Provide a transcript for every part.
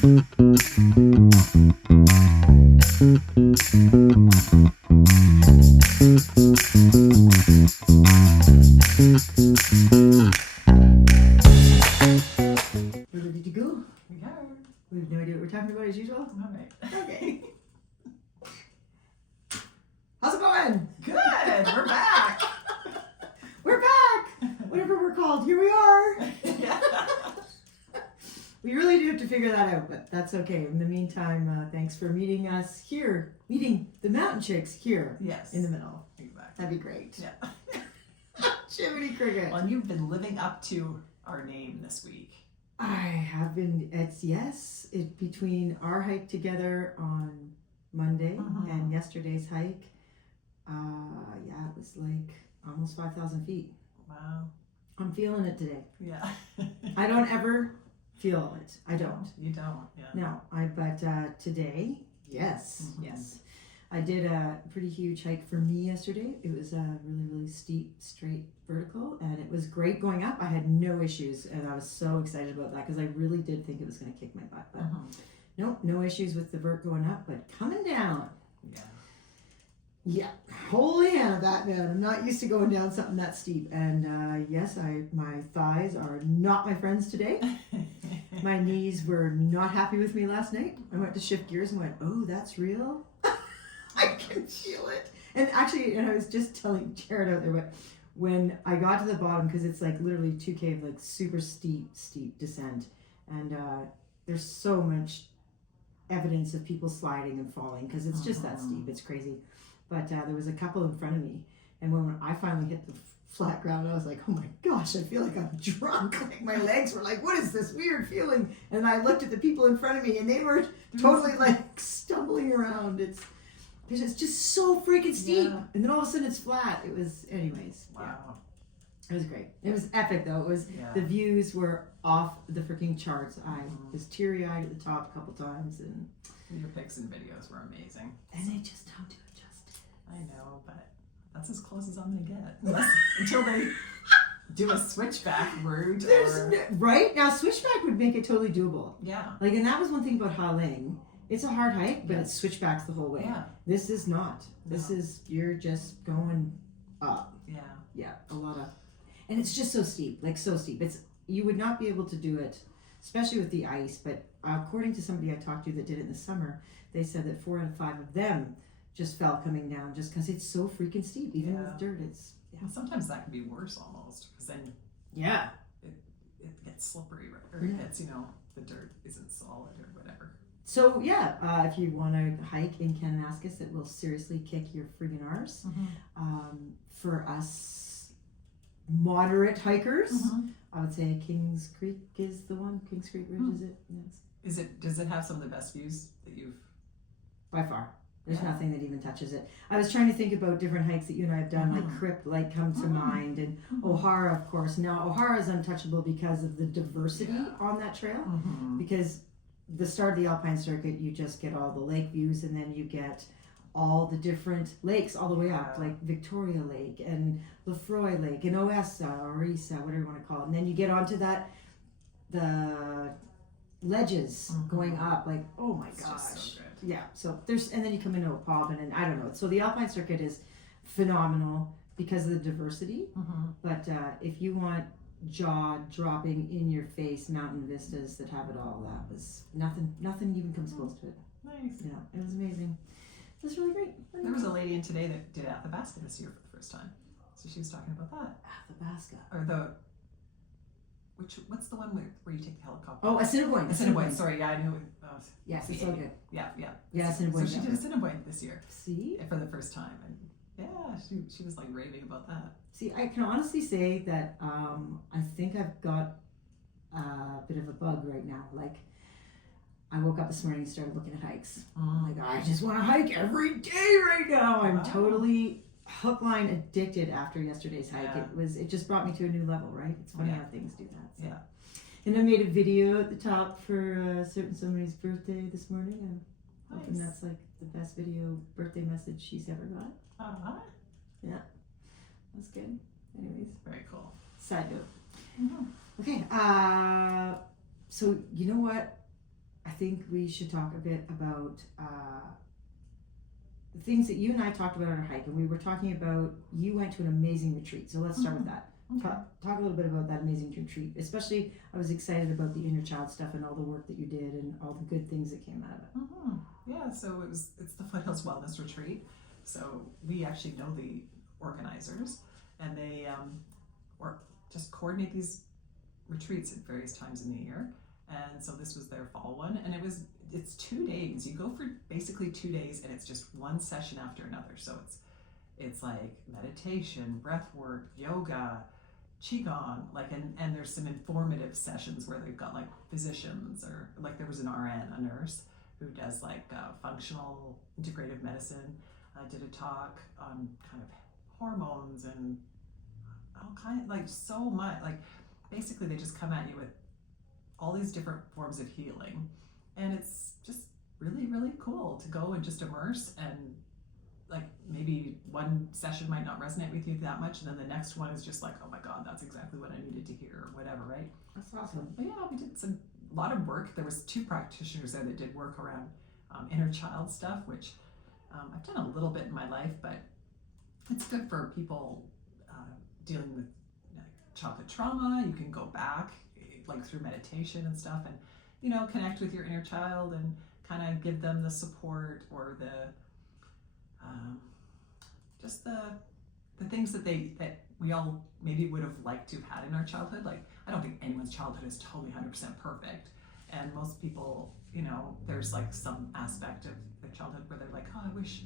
We're ready to go? We are. We have no idea what we're talking about as usual? All right. Okay. How's it going? Good. We're back. We're back! Whatever we're called, here we are! Yeah. We really do have to figure that out, but that's okay. In the meantime, thanks for meeting us here, meeting the MtnChix here Yes. in the middle. Exactly. That'd be great. Yeah. Jiminy Cricket. Well, you've been living up to our name this week. I have been, between our hike together on Monday and yesterday's hike, it was like almost 5,000 feet. Wow. I'm feeling it today. Yeah. I don't ever feel it. I don't. You don't. Yeah. No, but today, yes. I did a pretty huge hike for me yesterday. It was a really, really steep, straight vertical, and it was great going up. I had no issues, and I was so excited about that because I really did think it was going to kick my butt. But no issues with the vert going up, but coming down. Yeah, holy Hannah, that man. I'm not used to going down something that steep. And my thighs are not my friends today. My knees were not happy with me last night. I went to shift gears and went, oh, that's real? I can feel it. And actually, I was just telling Jared out there, but when I got to the bottom, because it's like literally 2K of like super steep descent. And there's so much evidence of people sliding and falling because it's just that steep. It's crazy. But there was a couple in front of me, and when I finally hit the flat ground, I was like, oh my gosh, I feel like I'm drunk. Like my legs were like, what is this weird feeling? And I looked at the people in front of me, and they were totally like stumbling around. It's just so freaking steep. Yeah. And then all of a sudden it's flat. It was, anyways. Wow. Yeah. It was great. It was epic though. It was, the views were off the freaking charts. I was teary-eyed at the top a couple times, and your pics and videos were amazing. And they just don't do it justice. I know, but that's as close as I'm gonna get. Until they do a switchback route. Right? Now switchback would make it totally doable. Yeah. Like, and that was one thing about Haling. It's a hard hike, but it's switchbacks the whole way. Yeah. This is not. This is, you're just going up. Yeah. Yeah. A lot of, and it's just so steep, like so steep. You would not be able to do it, especially with the ice, but according to somebody I talked to that did it in the summer, they said that 4 out of 5 of them just fell coming down just because it's so freaking steep. Even with dirt, it's... Yeah. Well, sometimes that can be worse almost, because then it gets slippery, or it gets, the dirt isn't solid or whatever. So if you want to hike in Kananaskis, it will seriously kick your friggin' arse. For us moderate hikers, I would say Kings Creek is the one. Kings Creek Ridge is it? Yes. Does it have some of the best views that you've? By far. There's nothing that even touches it. I was trying to think about different hikes that you and I have done, like Crip come to mind, and O'Hara, of course. Now, O'Hara is untouchable because of the diversity on that trail. Because the start of the Alpine Circuit, you just get all the lake views, and then you get all the different lakes all the way up, like Victoria Lake and Lefroy Lake and Oessa or Isa, whatever you want to call it. And then you get onto the ledges going up, like, oh my gosh. So yeah, so and then you come into Opavin, and I don't know. So the Alpine Circuit is phenomenal because of the diversity. But if you want jaw-dropping, in-your-face mountain vistas that have it all, that was nothing even comes close to it. Nice. Yeah, it was amazing. It was really great. There was a lady in today that did Athabasca this year for the first time. So she was talking about that. Athabasca. Or what's the one where you take the helicopter? Oh, Assiniboine. Assiniboine, sorry, I knew. Yes, it's so good. Yeah. Yeah, Assiniboine. So she did Assiniboine this year. See? For the first time. And she was like raving about that. See, I can honestly say that I think I've got a bit of a bug right now. Like, I woke up this morning and started looking at hikes. Like, I just want to hike every day right now. I'm totally hook line addicted after yesterday's hike. It just brought me to a new level, right? It's funny how things do that. So. And I made a video at the top for certain somebody's birthday this morning. I'm hoping that's like the best birthday message she's ever got. Yeah, that's good. Anyways, very cool. Side note. Okay, so you know what? I think we should talk a bit about the things that you and I talked about on our hike. And we were talking about, you went to an amazing retreat. So let's start with that. Okay. Talk a little bit about that amazing retreat. Especially, I was excited about the inner child stuff and all the work that you did and all the good things that came out of it. Yeah, so it's the Foothills Wellness Retreat. So we actually know the organizers, and they just coordinate these retreats at various times in the year. And so this was their fall one, and it's 2 days. You go for basically 2 days, and it's just one session after another. So it's like meditation, breath work, yoga, qigong, and there's some informative sessions where they've got like physicians, or like there was an RN, a nurse, who does like functional integrative medicine, did a talk on kind of hormones and all kind of, like, so much, like basically they just come at you with all these different forms of healing, and it's just really, really cool to go and just immerse, and like maybe one session might not resonate with you that much, and then the next one is just like, oh my god, that's exactly what I needed to hear, or whatever, right? That's awesome. But yeah, we did a lot of work. There was 2 practitioners there that did work around inner child stuff, which I've done a little bit in my life, but it's good for people dealing with childhood trauma. You can go back like through meditation and stuff, and connect with your inner child and kind of give them the support, or the just the things that we all maybe would have liked to have had in our childhood. Like, I don't think anyone's childhood is totally 100% perfect, and most people, there's like some aspect of their childhood where they're like, oh, I wish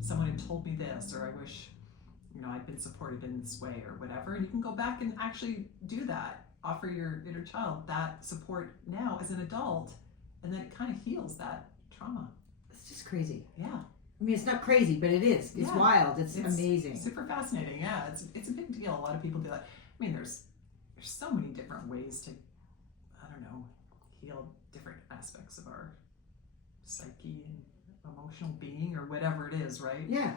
someone had told me this, or I wish I'd been supported in this way, or whatever. And you can go back and actually do that, offer your inner child that support now as an adult, and then it kind of heals that trauma. It's just crazy. Yeah. I mean, it's not crazy, but it is. It's wild. It's amazing. Super fascinating. Yeah, it's a big deal. A lot of people do that. I mean, there's so many different ways to, I don't know, heal different aspects of our psyche and emotional being, or whatever it is, right? Yeah.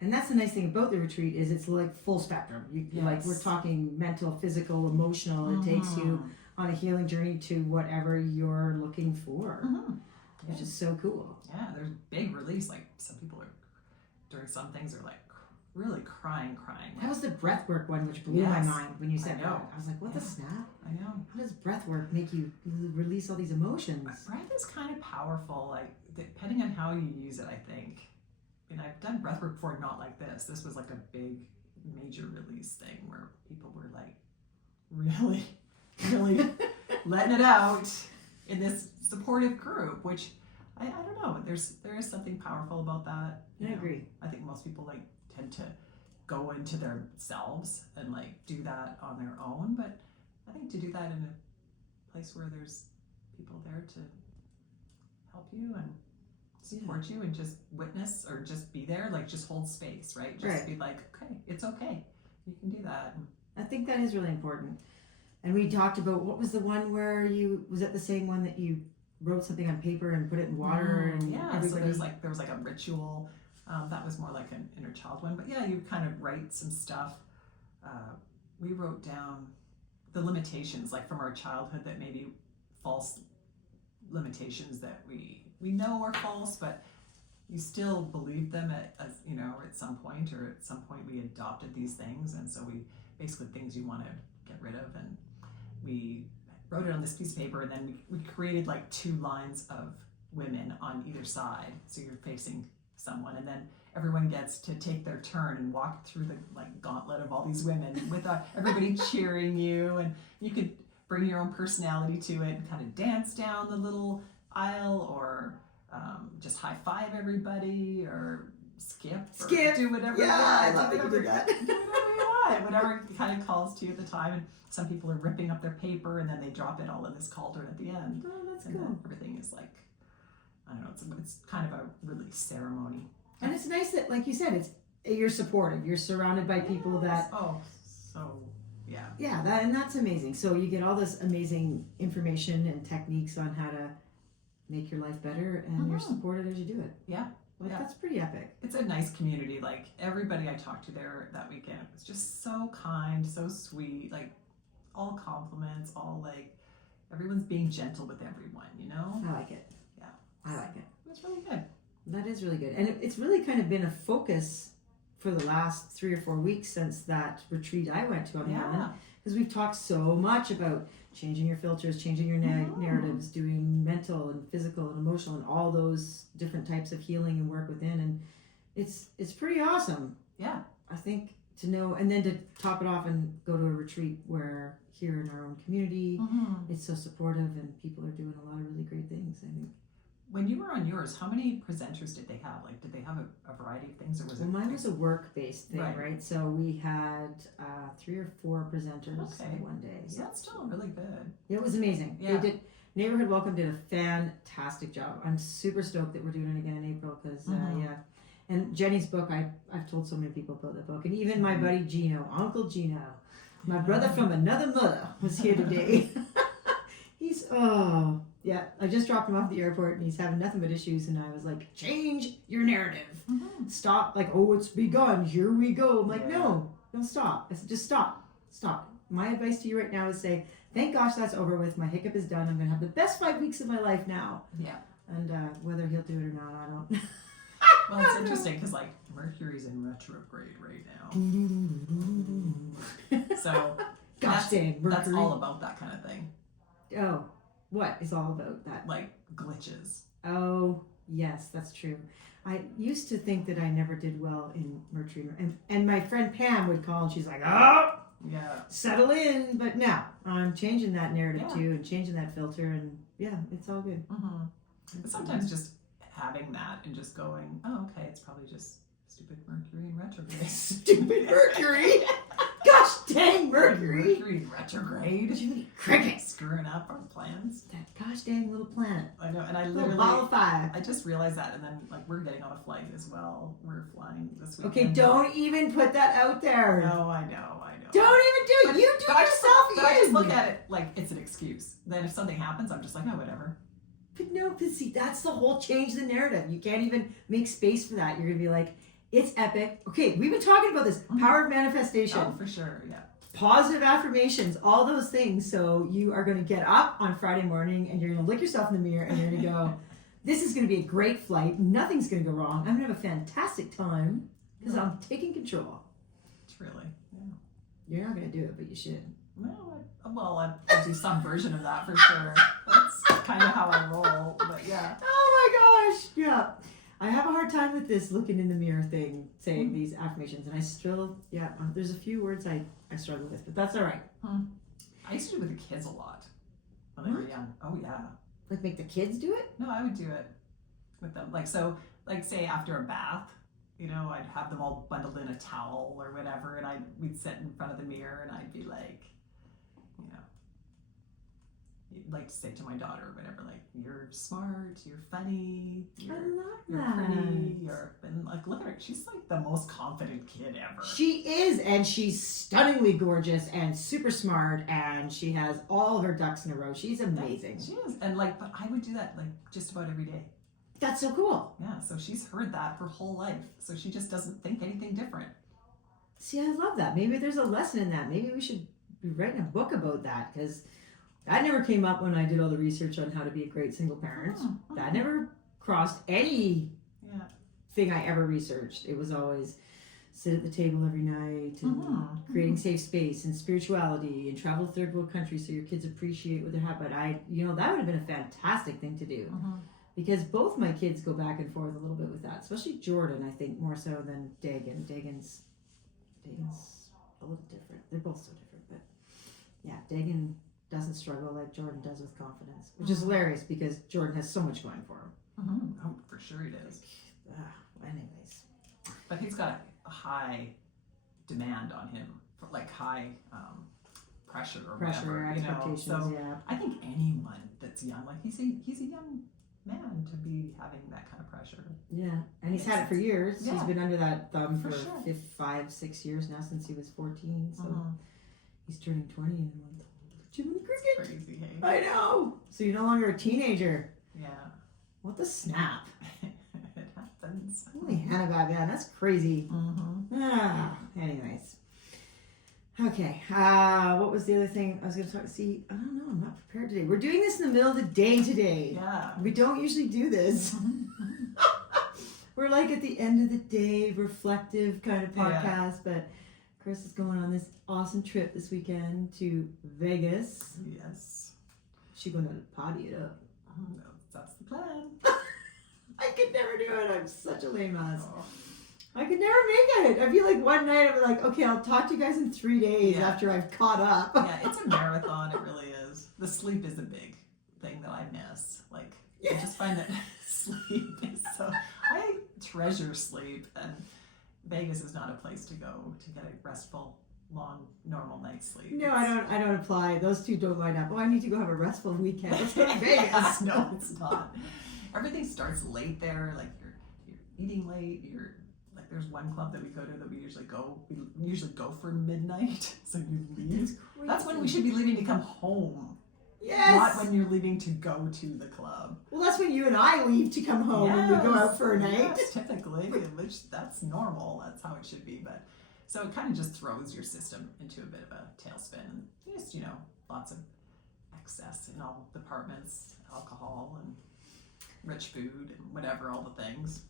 And that's the nice thing about the retreat, is it's like full spectrum. Like, we're talking mental, physical, emotional. It takes you on a healing journey to whatever you're looking for, which is so cool. Yeah, there's big release. Like, some people are, during some things, are like really crying. That was the breath work one, which blew my mind when you said that. I was like, what the snap? I know. How does breath work make you release all these emotions? Breath is kind of powerful, like, depending on how you use it, I think. And I've done breath work before, not like this. This was like a big, major release thing where people were like really, really letting it out in this supportive group, which I don't know. There is something powerful about that. I agree. I think most people like tend to go into themselves and like do that on their own, but I think to do that in a place where there's people there to help you and support you and just witness, or just be there, like just hold space, right? Just be like, okay, it's okay. You can do that. I think that is really important. And we talked about, what was the one where was that the same one that you wrote something on paper and put it in water? And everybody... so there was like a ritual. That was more like an inner child one. But yeah, you kind of write some stuff. We wrote down the limitations, like from our childhood, that maybe false limitations that we know are false, but you still believe them at some point, or at some point we adopted these things, and so we basically things you want to get rid of, and we wrote it on this piece of paper, and then we created like 2 lines of women on either side, so you're facing someone, and then everyone gets to take their turn and walk through the like gauntlet of all these women with everybody cheering you, and you could bring your own personality to it and kind of dance down the little aisle, or just high five everybody, or skip, do whatever. Yeah, I love that you did that. Do whatever you want, whatever kind of calls to you at the time. And some people are ripping up their paper, and then they drop it all in this cauldron at the end. Oh, that's and cool. Then everything is like, I don't know, it's kind of a release ceremony. And it's nice that, like you said, you're supportive. You're surrounded by people that. Oh, so yeah. Yeah, and that's amazing. So you get all this amazing information and techniques on how to make your life better, and you're supported as you do it. Yeah. Like, that's pretty epic. It's a nice community. Like, everybody I talked to there that weekend was just so kind, so sweet, like all compliments, all like everyone's being gentle with everyone, know? I like it. Yeah. I like it. It was really good. That is really good. And it's really kind of been a focus for the last 3 or 4 weeks since that retreat I went to on the island. Because we've talked so much about changing your filters, changing your narratives, doing mental and physical and emotional and all those different types of healing and work within. And it's pretty awesome. Yeah. I think to know, and then to top it off and go to a retreat where here in our own community, it's so supportive and people are doing a lot of really great things, I think. When you were on yours, how many presenters did they have? Like, did they have a variety of things, or was it? Well, mine was a work-based thing, right? So we had 3 or 4 presenters one day. So that's still really good. It was amazing. Yeah. They did. Neighborhood Welcome did a fantastic job. I'm super stoked that we're doing it again in April because, And Jenny's book, I've told so many people about the book. And even my buddy Gino, Uncle Gino, my brother from another mother, was here today. I just dropped him off at the airport and he's having nothing but issues. And I was like, change your narrative. Stop. Like, oh, it's begun. Here we go. I'm like, no, stop. I said, just stop. My advice to you right now is say, thank gosh that's over with. My hiccup is done. I'm going to have the best 5 weeks of my life now. Yeah. And whether he'll do it or not, I don't. Well, it's interesting because like Mercury's in retrograde right now. So gosh dang, Mercury. That's all about that kind of thing. Oh, what is all about that? Like glitches. Oh, yes, that's true. I used to think that I never did well in Mercury. And my friend Pam would call and she's like, oh, settle in. But now I'm changing that narrative too and changing that filter. And it's all good. But sometimes just having that and just going, oh, okay, it's probably just stupid Mercury in retrograde. Stupid Mercury? Gosh dang Mercury. Mercury in retrograde. Cricket. Screwing up our plans. That gosh dang little planet. I know, and I literally, ball of fire. I just realized that, and then like we're getting on a flight as well. We're flying this weekend. Okay, don't even put that out there. No, I know. Don't even do it. You do yourself in. I just look at it like it's an excuse. Then if something happens, I'm just like, oh, whatever. But see, that's the whole change the narrative. You can't even make space for that. You're going to be like, it's epic. Okay, we've been talking about this. Power of manifestation. Oh, for sure, yeah. Positive affirmations, all those things. So you are going to get up on Friday morning and you're going to look yourself in the mirror and you're going to go, this is going to be a great flight. Nothing's going to go wrong. I'm going to have a fantastic time because I'm taking control. Truly, yeah. You're not going to do it, but you should. Well, I'll do some version of that for sure. That's kind of how I roll, but yeah. Oh my gosh, yeah. I have a hard time with this looking in the mirror thing, saying these affirmations, and I still, there's a few words I struggle with, but that's all right. I used to do it with the kids a lot when they were young. Oh yeah. Like make the kids do it? No, I would do it with them. Like say after a bath, I'd have them all bundled in a towel or whatever, and we'd sit in front of the mirror, and I'd be like, like to say to my daughter or whatever, like, you're smart, you're funny, you're pretty, and like, look at her, she's like the most confident kid ever. She is, and she's stunningly gorgeous and super smart, and she has all her ducks in a row. She's amazing. She is, and like, but I would do that like just about every day. That's so cool. Yeah, so she's heard that her whole life, so she just doesn't think anything different. See, I love that. Maybe there's a lesson in that. Maybe we should be writing a book about that, because that never came up when I did all the research on how to be a great single parent. That never crossed any thing I ever researched. It was always sit at the table every night and creating safe space and spirituality and travel to third world countries so your kids appreciate what they have. But that would have been a fantastic thing to do. Because both my kids go back and forth a little bit with that, especially Jordan, I think, more so than Dagan. Dagan's a little different. They're both so different, but yeah, Dagan doesn't struggle like Jordan does with confidence, which is hilarious because Jordan has so much going for him. Oh, for sure he does. Anyways. But he's got a high demand on him, for like high pressure or whatever, expectations, So I think anyone that's young, like he's a young man to be having that kind of pressure. Yeah, and he's had it for years. Yeah. He's been under that thumb for sure. 5-6 years now, since he was 14. So he's turning 20 in a month. Jim and the cricket. It's crazy, hey? I know. So you're no longer a teenager. Yeah. What the snap? It happens. Holy Hannah, man, that's crazy. Anyways. Okay. What was the other thing I was going to talk? See, I don't know. I'm not prepared today. We're doing this in the middle of the day today. Yeah. We don't usually do this. We're like at the end of the day, reflective kind of podcast. But Chris is going on this awesome trip this weekend to Vegas. Yes. She's going to potty it up. That's the plan. I could never do it. I'm such a lame ass. Oh. I could never make it. I feel like one night I'm like, okay, I'll talk to you guys in 3 days after I've caught up. Yeah, it's a marathon. It really is. The sleep is a big thing that I miss. Like, I just find that sleep is so. I treasure sleep, and Vegas is not a place to go to get a restful, long, normal night's sleep. No, I don't apply. Those two don't line up. Oh, I need to go have a restful weekend. Let's go to Vegas. No, it's not. Everything starts late there. Like you're eating late. There's one club that we go to that we usually go for midnight. So you leave. That's when we should be leaving to come home. Yes. Not when you're leaving to go to the club. Well, that's when you and I leave to come home and we go out for a night. Yes, typically, which that's normal. That's how it should be. But so it kind of just throws your system into a bit of a tailspin. And just lots of excess in all departments, alcohol and rich food and whatever, all the things.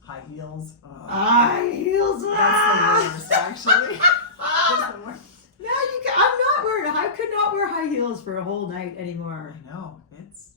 High heels. High heels. That's the worst, actually. That's the worst. No, I'm not wearing. I could not wear high heels for a whole night anymore. I know, it's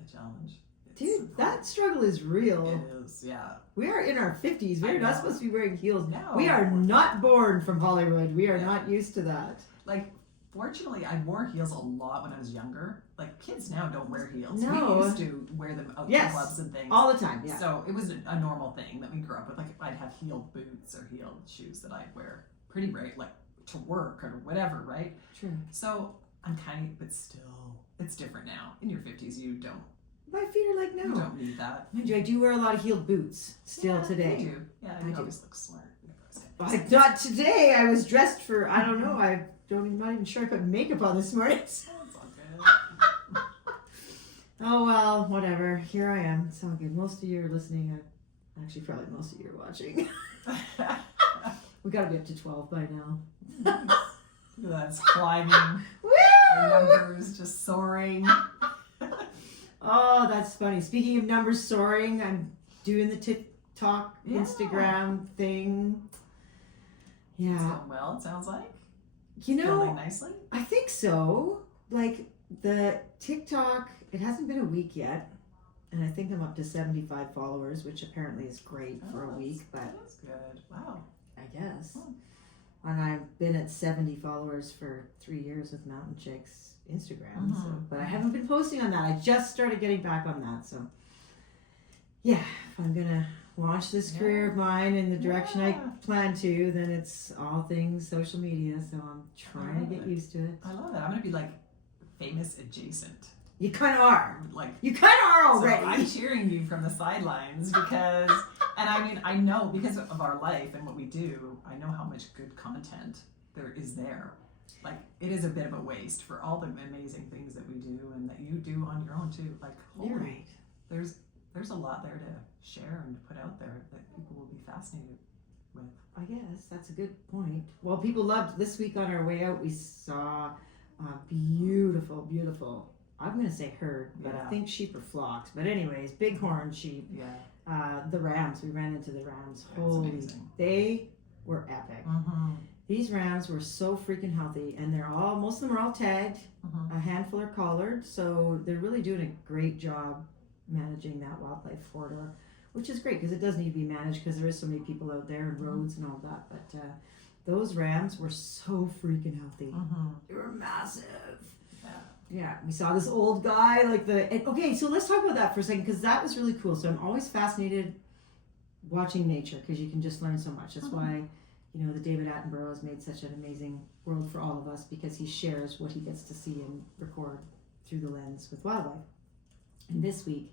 a challenge. Dude, that struggle is real. It is, yeah. We are in our 50s. We're not supposed to be wearing heels. No. We are not born from Hollywood. We are not used to that. Like, fortunately, I wore heels a lot when I was younger. Like, kids now don't wear heels. No. We used to wear them out to clubs and things. All the time, yeah. So it was a normal thing that we grew up with. Like, I'd have heeled boots or heeled shoes that I'd wear pretty bright, like, to work or whatever, right? True. So I'm but still, it's different now. In your 50s, you don't. My feet are like, no. You don't need that. Mind you, I do wear a lot of heeled boots still today. You do. Yeah, you I always look smart. Not today. I was dressed for, I don't know, I'm not even sure I put makeup on this morning. That's all good. Oh, well, whatever. Here I am. It's all good. Most of you are listening. Actually, probably most of you are watching. We got to be up to 12 by now. Nice. That's climbing. Woo! Our numbers just soaring. Oh, that's funny. Speaking of numbers soaring, I'm doing the TikTok, Instagram thing. Yeah. It's going well, it sounds like. Building nicely? I think so. Like, the TikTok, it hasn't been a week yet. And I think I'm up to 75 followers, which apparently is great for a week. But that's good. Wow. I guess. And I've been at 70 followers for 3 years with MtnChix Instagram. So, but I haven't been posting on that. I just started getting back on that. So, yeah, if I'm going to launch this career of mine in the direction I plan to, then it's all things social media. So I'm trying to get used to it. I love it. I'm going to be like famous adjacent. You kind of are. Like, you kind of are already. So I'm cheering you from the sidelines because, and I mean, I know because of our life and what we do, I know how much good content there is there. Like, it is a bit of a waste for all the amazing things that we do and that you do on your own too. Like, you're right. There's a lot there to share and to put out there that people will be fascinated with. I guess that's a good point. Well, people loved this week on our way out. We saw beautiful, I'm going to say herd, but I think sheep or flocks. But anyways, bighorn sheep. Yeah. The rams. We ran into the rams. Holy, they were epic. These rams were so freaking healthy, and most of them are all tagged. A handful are collared, so they're really doing a great job managing that wildlife corridor, which is great because it does need to be managed because there is so many people out there and roads and all that. But those rams were so freaking healthy. They were massive. Yeah, we saw this old guy, okay, so let's talk about that for a second, because that was really cool. So I'm always fascinated watching nature, because you can just learn so much. That's why, the David Attenborough has made such an amazing world for all of us, because he shares what he gets to see and record through the lens with wildlife. And this week,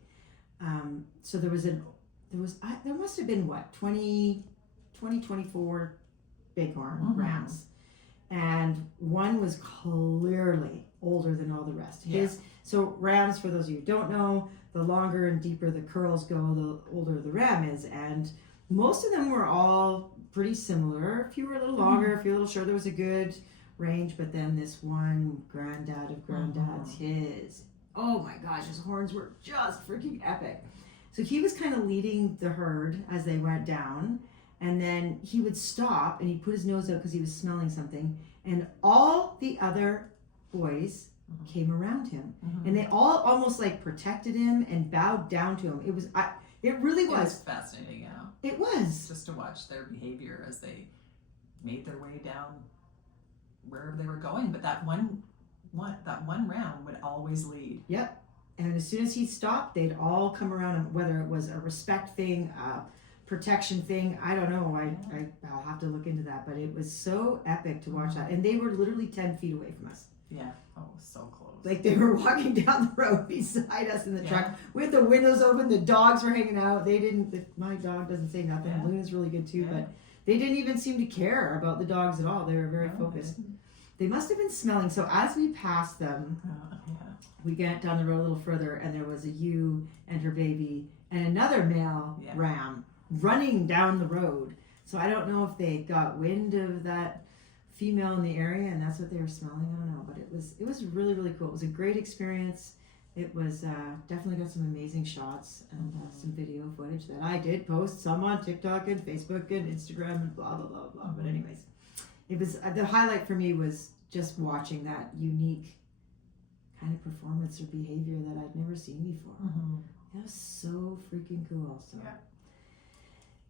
so there must have been, 24 bighorn rams. And one was clearly older than all the rest. So rams, for those of you who don't know, the longer and deeper the curls go, the older the ram is. And most of them were all pretty similar. A few were a little longer, a few a little shorter. There was a good range, but then this one granddad of granddads, oh my gosh, his horns were just freaking epic. So he was kind of leading the herd as they went down, and then he would stop and he'd put his nose out because he was smelling something, and all the other boys came around him, and they all almost like protected him and bowed down to him. It was, it really was. It was fascinating, yeah. It was. Just to watch their behavior as they made their way down wherever they were going, but that one round would always lead. Yep. And as soon as he stopped, they'd all come around him, whether it was a respect thing, a protection thing. I don't know. I'll have to look into that. But it was so epic to watch that. And they were literally 10 feet away from us. Yeah. Oh, so close. Like they were walking down the road beside us in the truck with the windows open. The dogs were hanging out. They didn't, my dog doesn't say nothing. Yeah. Luna's really good too. But they didn't even seem to care about the dogs at all. They were very focused. They must have been smelling. So as we passed them, we got down the road a little further, and there was a ewe and her baby and another male ram running down the road. So I don't know if they got wind of that female in the area and that's what they were smelling. I don't know, but it was really, really cool. It was a great experience. It was definitely got some amazing shots and some video footage that I did post, some on TikTok and Facebook and Instagram and blah, blah, blah, blah. But anyways, it was the highlight for me was just watching that unique kind of performance or behavior that I'd never seen before. That was so freaking cool. So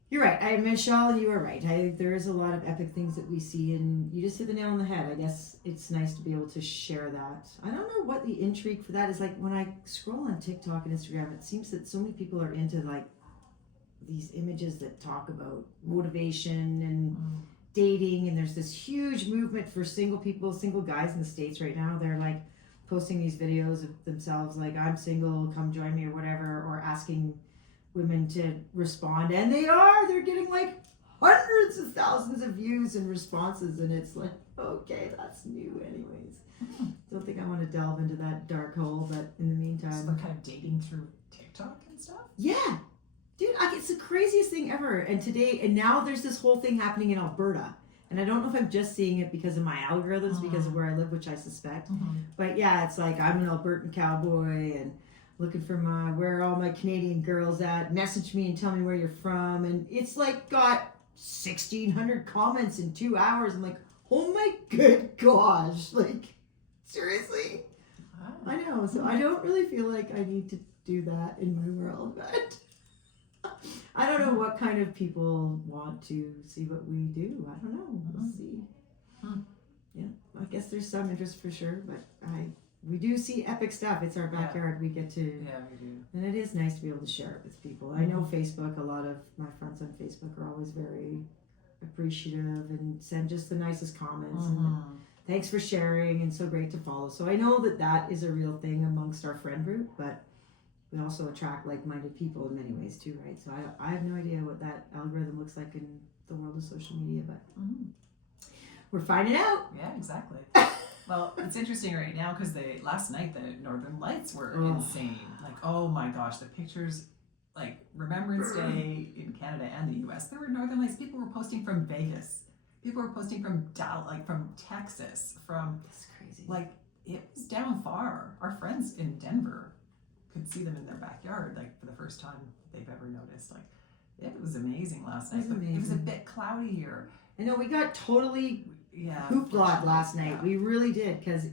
you're right, Michelle, you are right. There is a lot of epic things that we see, and you just hit the nail on the head. I guess it's nice to be able to share that. I don't know what the intrigue for that is. Like when I scroll on TikTok and Instagram, it seems that so many people are into like these images that talk about motivation and dating, and there's this huge movement for single people, single guys in the States right now. They're like posting these videos of themselves like, I'm single, come join me or whatever, or asking women to respond, and they're getting like hundreds of thousands of views and responses, and it's like, okay, that's new anyways. Don't think I want to delve into that dark hole, but in the meantime, so kind of dating through TikTok and stuff. Yeah, dude, it's the craziest thing ever. And now there's this whole thing happening in Alberta, and I don't know if I'm just seeing it because of my algorithms, because of where I live, which I suspect. But yeah, it's like I'm an Albertan cowboy and looking for where are all my Canadian girls at? Message me and tell me where you're from. And it's like got 1,600 comments in 2 hours. I'm like, oh my good gosh. Like, seriously? I know. So I don't really feel like I need to do that in my world. But I don't know what kind of people want to see what we do. I don't know. We'll see. Yeah, I guess there's some interest for sure. But we do see epic stuff. It's our backyard. We get to, we do. And it is nice to be able to share it with people. I know Facebook, a lot of my friends on Facebook are always very appreciative and send just the nicest comments. And thanks for sharing and so great to follow. So I know that is a real thing amongst our friend group, but we also attract like-minded people in many ways too, right? So I have no idea what that algorithm looks like in the world of social media, but we're finding out. Yeah, exactly. Well, it's interesting right now because last night the Northern Lights were insane. Like, oh my gosh, the pictures, like Remembrance Day in Canada and the U.S. There were Northern Lights. People were posting from Vegas. People were posting from from Texas. That's crazy. Like it was down far. Our friends in Denver could see them in their backyard, like for the first time they've ever noticed. Like it was amazing last night. It was a bit cloudy here. I know we got totally hoopla last night. We really did, because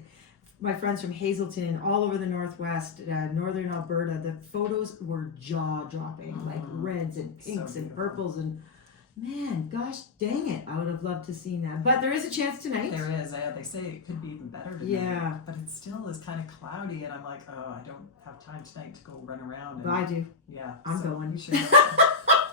my friends from Hazelton, all over the Northwest, northern Alberta, the photos were jaw-dropping, like reds and pinks and purples, and man, gosh dang it, I would have loved to have seen that. But there is a chance tonight. There is. They say it could be even better tonight. Yeah. But it still is kind of cloudy, and I'm like, oh, I don't have time tonight to go run around. But I do. Yeah. I'm going. You should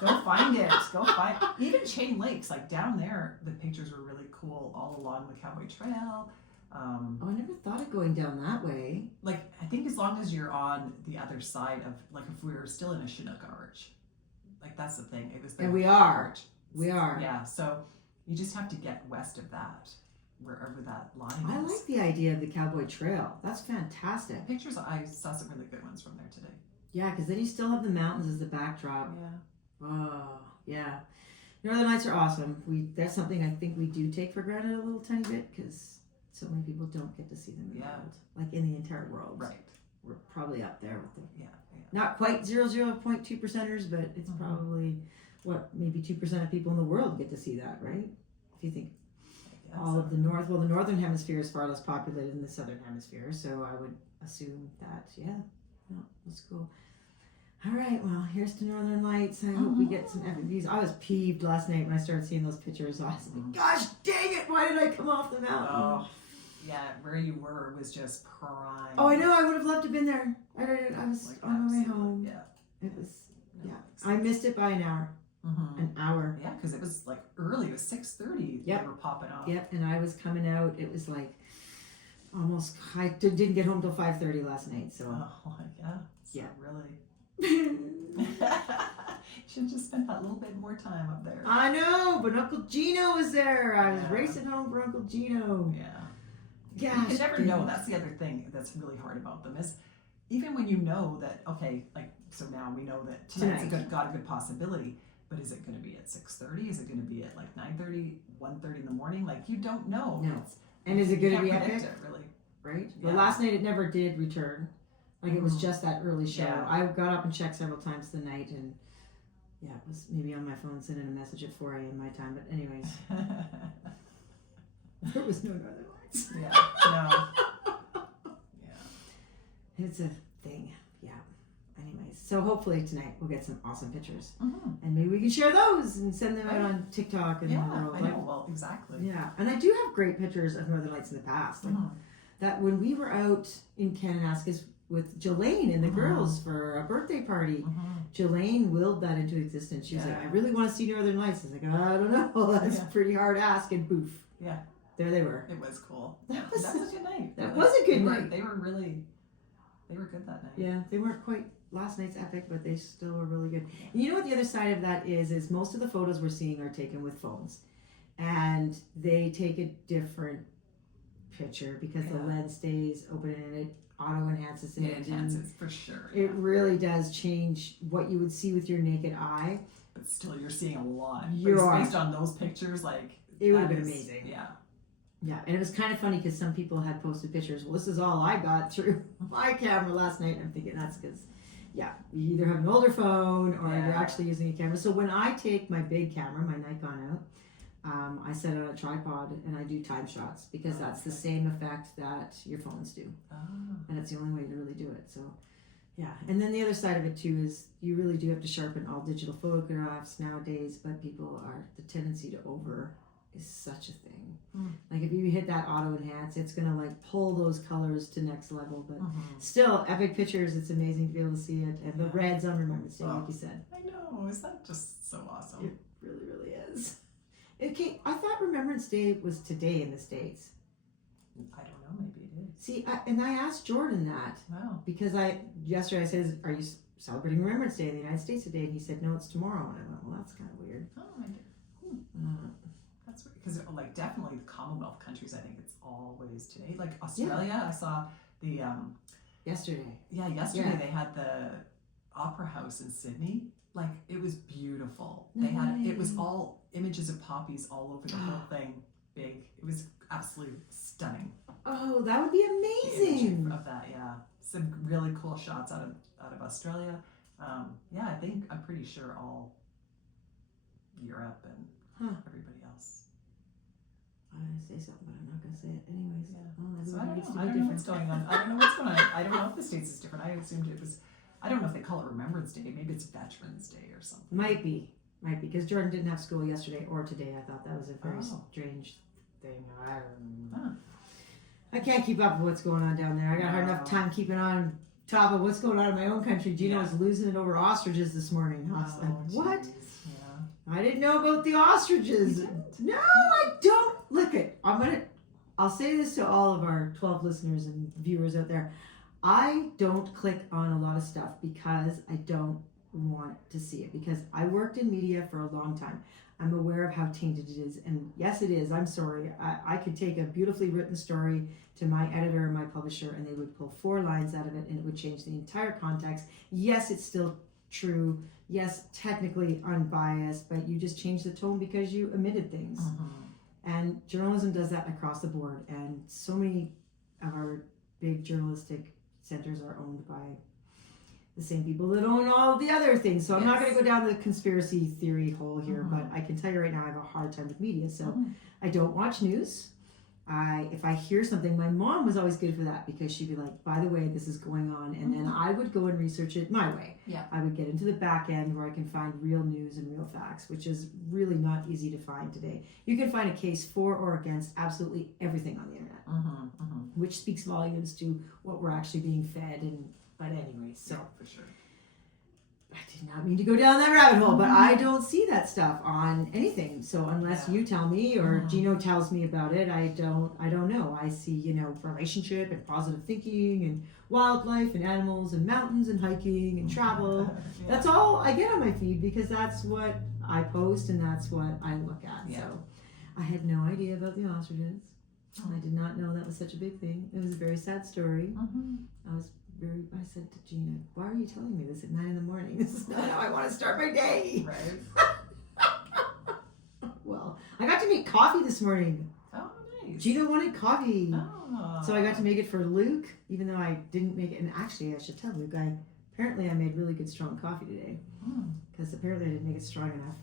go find it. Go find even Chain Lakes, like down there, the pictures were really cool all along the Cowboy Trail. I never thought of going down that way. Like, I think as long as you're on the other side of, like, if we were still in a Chinook Arch, like that's the thing. It was the and we are. arch. We are. Yeah. So you just have to get west of that, wherever that line is. I like the idea of the Cowboy Trail. That's fantastic. The pictures, I saw some really good ones from there today. Yeah, because then you still have the mountains as the backdrop. Yeah. Oh, yeah. Northern Lights are awesome. That's something I think we do take for granted a little tiny bit, because so many people don't get to see them in the Yeah. world, like in the entire world. Right. We're probably up there with the Yeah. not quite 0.2 percenters, but it's probably maybe 2% of people in the world get to see that, right? If you think all of the northern hemisphere is far less populated than the southern hemisphere, so I would assume that that's cool. All right, well, here's to Northern Lights. I hope we get some epic views. I was peeved last night when I started seeing those pictures. I was like, gosh dang it, why did I come off the mountain? Oh, yeah, where you were was just prime. Oh, I know, I would have loved to have been there. I was Like, on my way absolutely, home. Yeah. It was, I missed it by an hour. An hour. Yeah, because it was like early. It was 6:30. Yep. They were popping off. Yep, and I was coming out. It was like almost. I didn't get home till 5:30 last night. So. Oh, yeah. So Yeah. Really. Should have just spent that little bit more time up there. I know, but Uncle Gino was there. I was racing home for Uncle Gino. Yeah. Gosh, You never know. That's the other thing that's really hard about them is even when you know that, okay, like, so now we know that tonight's got a good possibility, but is it going to be at 6:30? Is it going to be at like 9:30, 1:30 in the morning? Like, you don't know. No. And is it going to be epic? It, really. Right? Yeah. Well, last night it never did return. Like, it was just that early show. Yeah. I got up and checked several times the night, and it was maybe on my phone sending a message at 4 a.m. my time. But anyways, there was no Northern Lights. No. Yeah. It's a thing. Yeah. Anyways, so hopefully tonight we'll get some awesome pictures. Mm-hmm. And maybe we can share those and send them out on TikTok and the world. I know. Well, exactly. Yeah. And I do have great pictures of Northern Lights in the past. Like that when we were out in Kananaskis with Jelaine and the girls for a birthday party, Jelaine willed that into existence. She was like, I really want to see Northern Lights. I was like, I don't know. That's a pretty hard ask. And poof. Yeah. There they were. It was cool. That was a good night. That was a good night. They were good that night. Yeah, they weren't quite last night's epic, but they still were really good. And you know what the other side of that is most of the photos we're seeing are taken with phones. And they take a different picture because the lens stays open and it auto enhances it. It enhances for sure. It really does change what you would see with your naked eye. But still, you're seeing a lot. Based on those pictures, like it would have been amazing. Yeah. Yeah, and it was kind of funny because some people had posted pictures. Well, this is all I got through my camera last night. And I'm thinking that's because, you either have an older phone or you're actually using a camera. So when I take my big camera, my Nikon out, I set it on a tripod and I do time shots because that's the same effect that your phones do. Oh. And it's the only way to really do it. So, yeah. And then the other side of it too is you really do have to sharpen all digital photographs nowadays, but the tendency to over is such a thing. Like if you hit that auto enhance, it's gonna like pull those colors to next level. But still, epic pictures. It's amazing to be able to see it, and the reds on Remembrance Day, like you said. I know. Is that just so awesome? It really, really is. Okay, I thought Remembrance Day was today in the States. I don't know. Maybe it is. See, and I asked Jordan that. Wow. Because yesterday I said, "Are you celebrating Remembrance Day in the United States today?" And he said, "No, it's tomorrow." And I went, "Well, that's kind of weird." Oh, I did. That's weird because like definitely the Commonwealth countries, I think it's always today. Like Australia, I saw the yesterday. Yeah, yesterday they had the Opera House in Sydney. Like it was beautiful. They had it was all images of poppies all over the whole thing. Big. It was absolutely stunning. Oh, that would be amazing. Of that, yeah. Some really cool shots out of Australia. I'm pretty sure all Europe and everybody else. I was gonna say something, but I'm not gonna say it anyways. Yeah. So I don't know what's going on. I don't know if the States is different. I assumed it was. I don't know if they call it Remembrance Day. Maybe it's Veterans Day or something. Might be, because Jordan didn't have school yesterday or today. I thought that was a very strange thing. I don't know. I can't keep up with what's going on down there. I got hard enough time keeping on top of what's going on in my own country. Gino was losing it over ostriches this morning. I was like, what? Yeah. I didn't know about the ostriches. No, I don't. Look it. I'll say this to all of our 12 listeners and viewers out there. I don't click on a lot of stuff because I don't want to see it, because I worked in media for a long time. I'm aware of how tainted it is, and yes, it is. I'm sorry. I could take a beautifully written story to my editor or my publisher, and they would pull 4 lines out of it, and it would change the entire context. Yes, it's still true. Yes, technically unbiased, but you just changed the tone because you omitted things. And journalism does that across the board. And so many of our big journalistic centers are owned by the same people that own all the other things. So I'm not going to go down the conspiracy theory hole here, but I can tell you right now I have a hard time with media. So I don't watch news. If I hear something, my mom was always good for that because she'd be like, by the way, this is going on. And then I would go and research it my way. Yeah. I would get into the back end where I can find real news and real facts, which is really not easy to find today. You can find a case for or against absolutely everything on the internet, which speaks volumes to what we're actually being fed. But anyway, so for sure. I did not mean to go down that rabbit hole, but I don't see that stuff on anything. So unless you tell me or Gino tells me about it, I don't know. I see, relationship and positive thinking and wildlife and animals and mountains and hiking and travel. That's all I get on my feed because that's what I post and that's what I look at. Yeah. So I had no idea about the ostriches. I did not know that was such a big thing. It was a very sad story. I said to Gina, why are you telling me this at 9 a.m? This is not how I want to start my day. Right. Well, I got to make coffee this morning. Oh, nice. Gina wanted coffee. Oh. So I got to make it for Luke, even though I didn't make it. And actually, I should tell Luke, apparently I made really good strong coffee today. Because apparently I didn't make it strong enough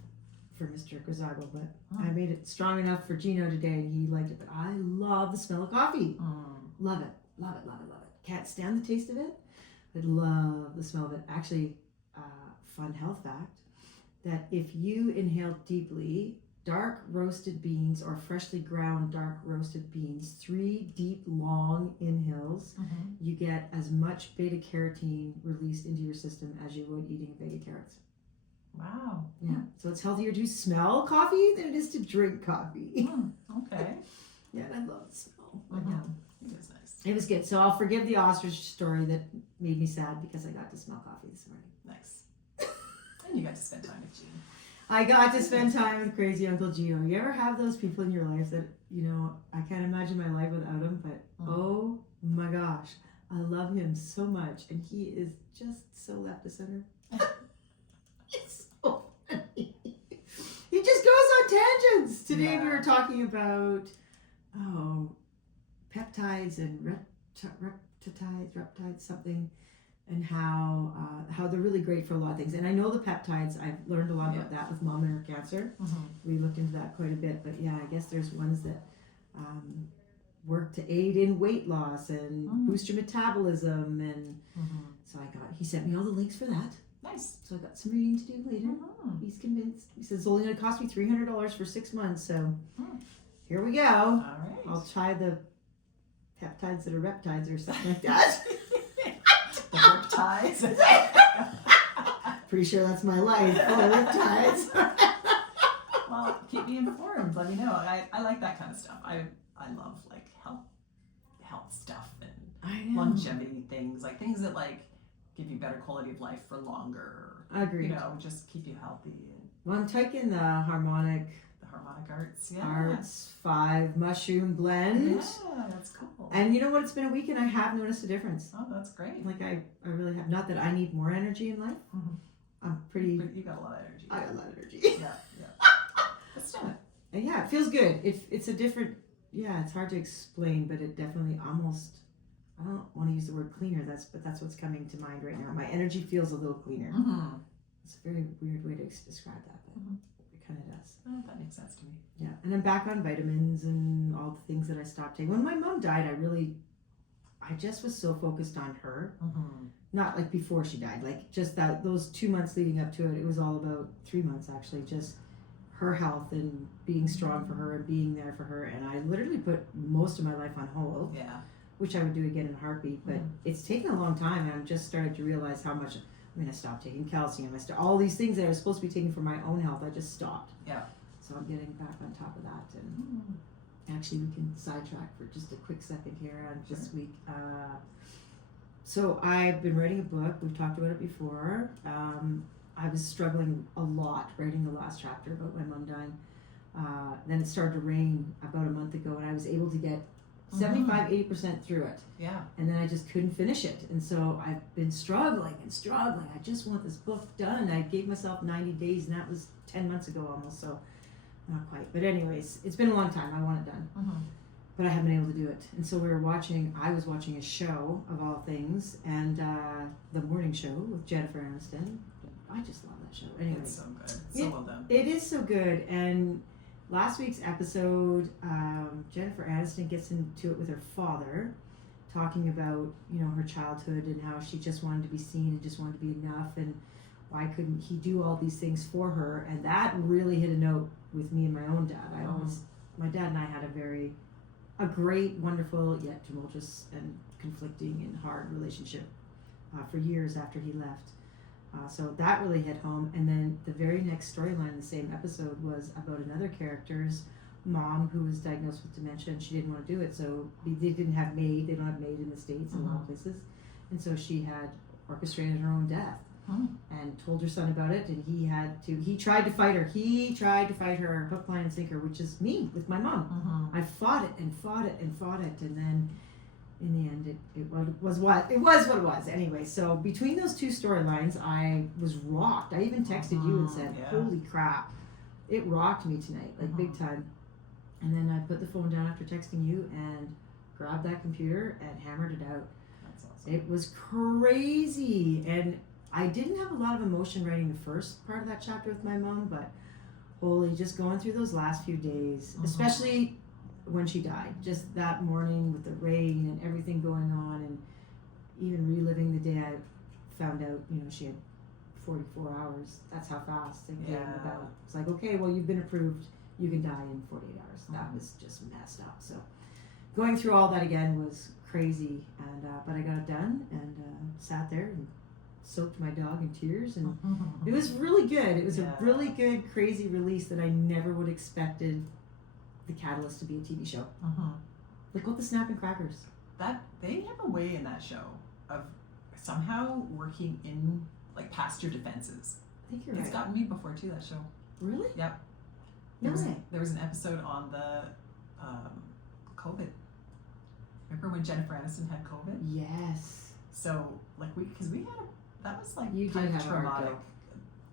for Mr. Grizago, but I made it strong enough for Gino today and he liked it. But I love the smell of coffee. Love it. Love it, love it, love it. Can't stand the taste of it, but love the smell of it. Actually, fun health fact, that if you inhale deeply dark roasted beans or freshly ground dark roasted beans, 3 deep, long inhales, you get as much beta-carotene released into your system as you would eating a bag of carrots. Wow. Yeah, so it's healthier to smell coffee than it is to drink coffee. Okay. Yeah, and I love the smell. But It is nice. It was good. So I'll forgive the ostrich story that made me sad because I got to smell coffee this morning. Nice. And you got to spend time with Gene. I got to spend time with crazy Uncle Gio. You ever have those people in your life that, I can't imagine my life without him, but oh my gosh, I love him so much. And he is just so left of center. It's so funny. He just goes on tangents. Today we were talking about, peptides and reptides, something, and how they're really great for a lot of things. And I know the peptides, I've learned a lot about that with Mom and her cancer. We looked into that quite a bit, but yeah, I guess there's ones that work to aid in weight loss and boost your metabolism. And so he sent me all the links for that. Nice. So I got some reading to do later. He's convinced. He says it's only going to cost me $300 for 6 months. So here we go. All right. I'll try the peptides that are reptides or something like that. The reptides. Pretty sure that's my life. Reptides. Well, keep me informed. Let me know. I like that kind of stuff. I love like health stuff and longevity things, like things that like give you better quality of life for longer. Agreed. Just keep you healthy. Well, I'm taking the harmonic arts, Arts 5 mushroom blend. Yeah, that's cool. And you know what? It's been a week and I have noticed a difference. Oh, that's great. Like I really have. Not that I need more energy in life. I'm pretty. But you got a lot of energy. I got a lot of energy. Yeah. Let's do it. And yeah, it feels good. It's a different. Yeah, it's hard to explain, but it definitely almost. I don't want to use the word cleaner. But that's what's coming to mind right now. My energy feels a little cleaner. It's a very weird way to describe that, but it kind of does. Oh, that makes sense to me. Yeah, and I'm back on vitamins and all the things that I stopped taking. When my mom died, I just was so focused on her. Not like before she died, like just those 2 months leading up to it. It was all about 3 months actually, just her health and being strong for her and being there for her. And I literally put most of my life on hold. Yeah. Which I would do again in a heartbeat, but it's taken a long time, and I'm just starting to realize how much. I stopped taking calcium. All these things that I was supposed to be taking for my own health, I just stopped. Yeah. So I'm getting back on top of that, and actually we can sidetrack for just a quick second here on this week. So I've been writing a book. We've talked about it before. I was struggling a lot writing the last chapter about my mom dying. Then it started to rain about a month ago, and I was able to get 75-80% through it. Yeah. And then I just couldn't finish it. And so I've been struggling. I just want this book done. I gave myself 90 days, and that was 10 months ago almost. So not quite. But anyways, it's been a long time. I want it done. But I haven't been able to do it. And so I was watching a show of all things, and the morning show with Jennifer Aniston. I just love that show. Anyway, it's so good. So well done. It is so good. And last week's episode, Jennifer Aniston gets into it with her father, talking about, her childhood and how she just wanted to be seen and just wanted to be enough, and why couldn't he do all these things for her. And that really hit a note with me and my own dad. My dad and I had a great, wonderful, yet tumultuous and conflicting and hard relationship for years after he left. So that really hit home. And then the very next storyline in the same episode was about another character's mom who was diagnosed with dementia, and she didn't want to do it. So they didn't have MAID. They don't have MAID in the States and a lot of places. And so she had orchestrated her own death and told her son about it. And he tried to fight her. He tried to fight her hook, line, and sinker, which is me with my mom. I fought it and fought it and fought it. And then in the end, it was what it was. Anyway, so between those two storylines, I was rocked. I even texted you and said, holy crap, it rocked me tonight, like big time. And then I put the phone down after texting you and grabbed that computer and hammered it out. That's awesome. It was crazy. And I didn't have a lot of emotion writing the first part of that chapter with my mom, but holy, just going through those last few days, especially when she died, just that morning with the rain and everything going on, and even reliving the day I found out, she had 44 hours. That's how fast it came about. It's like, okay, well, you've been approved. You can die in 48 hours. That was just messed up. So going through all that again was crazy, and but I got it done and sat there and soaked my dog in tears, and it was really good. It was a really good, crazy release that I never would have expected the catalyst to be a TV show. Like what the Snapping Crackers. That they have a way in that show of somehow working in like past your defenses. I think you're right. It's gotten me before too, that show. Really? Yep. There was an episode on the COVID. Remember when Jennifer Aniston had COVID? Yes. So like because we had that was like you kind did of have traumatic.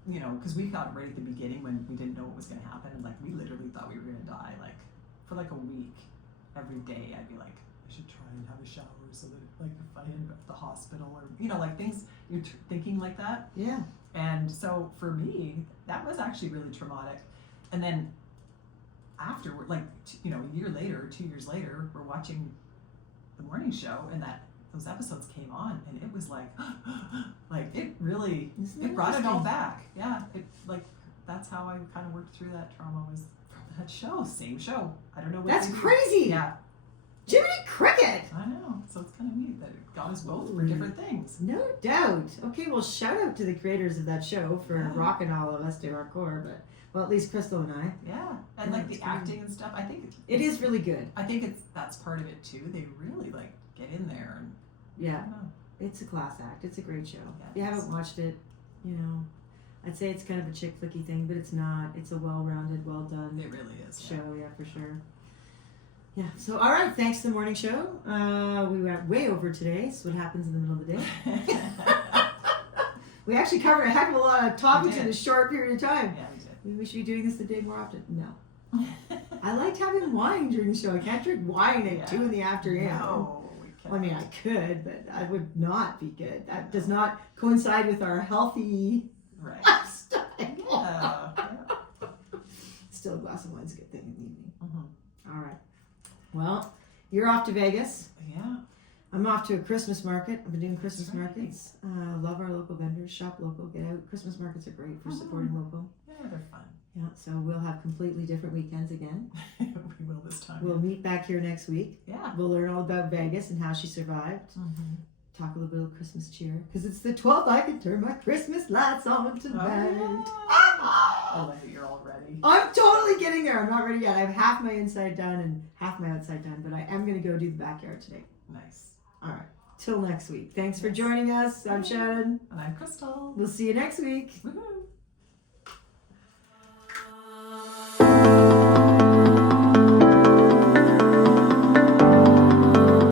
Because we got right at the beginning when we didn't know what was going to happen, and like we literally thought we were going to die. Like for like a week, every day I'd be like, I should try and have a shower so that like if I end up at the hospital or like things you're thinking like that. Yeah. And so for me, that was actually really traumatic. And then after, like a year later, 2 years later, we're watching the morning show, and those episodes came on, and it was like, like it really, it brought it all back. Yeah, that's how I kind of worked through that trauma, was from that show, same show. I don't know what. That's crazy. Yeah. Jiminy Cricket. I know. So it's kind of neat that it got us both for different things. No doubt. Okay, well, shout out to the creators of that show for rocking all of us to our core, but well, at least Crystall and I. Yeah, and like the acting and stuff. I think it is really good. I think that's part of it too. They really like get in there and. Yeah, it's a class act. It's a great show. Yes. If you haven't watched it, I'd say it's kind of a chick flicky thing, but it's not. It's a well-rounded, well-done. It really is. Show, yeah, for sure. Yeah. So, all right. Thanks to the morning show. We went way over today. So, what happens in the middle of the day? We actually covered a heck of a lot of topics in a short period of time. Yeah, we did. Maybe we should be doing this the day more often. No. I liked having wine during the show. I can't drink wine at 2 in the afternoon. No. I mean, I could, but I would not be good. That does not coincide with our healthy lifestyle. Yeah. Still, a glass of wine's a good thing in the evening. All right. Well, you're off to Vegas. Yeah. I'm off to a Christmas market. I've been doing Christmas markets. Love our local vendors. Shop local. Get out. Christmas markets are great for supporting local. Yeah, they're fun. Yeah, so we'll have completely different weekends again. We will this time. We'll meet back here next week. Yeah. We'll learn all about Vegas and how she survived. Talk a little bit of Christmas cheer. Because it's the 12th, I can turn my Christmas lights on tonight. I love that you're all ready. I'm totally getting there. I'm not ready yet. I have half my inside done and half my outside done. But I am going to go do the backyard today. Nice. All right. Till next week. Thanks for joining us. I'm Shannon. And I'm Crystall. We'll see you next week. Woohoo.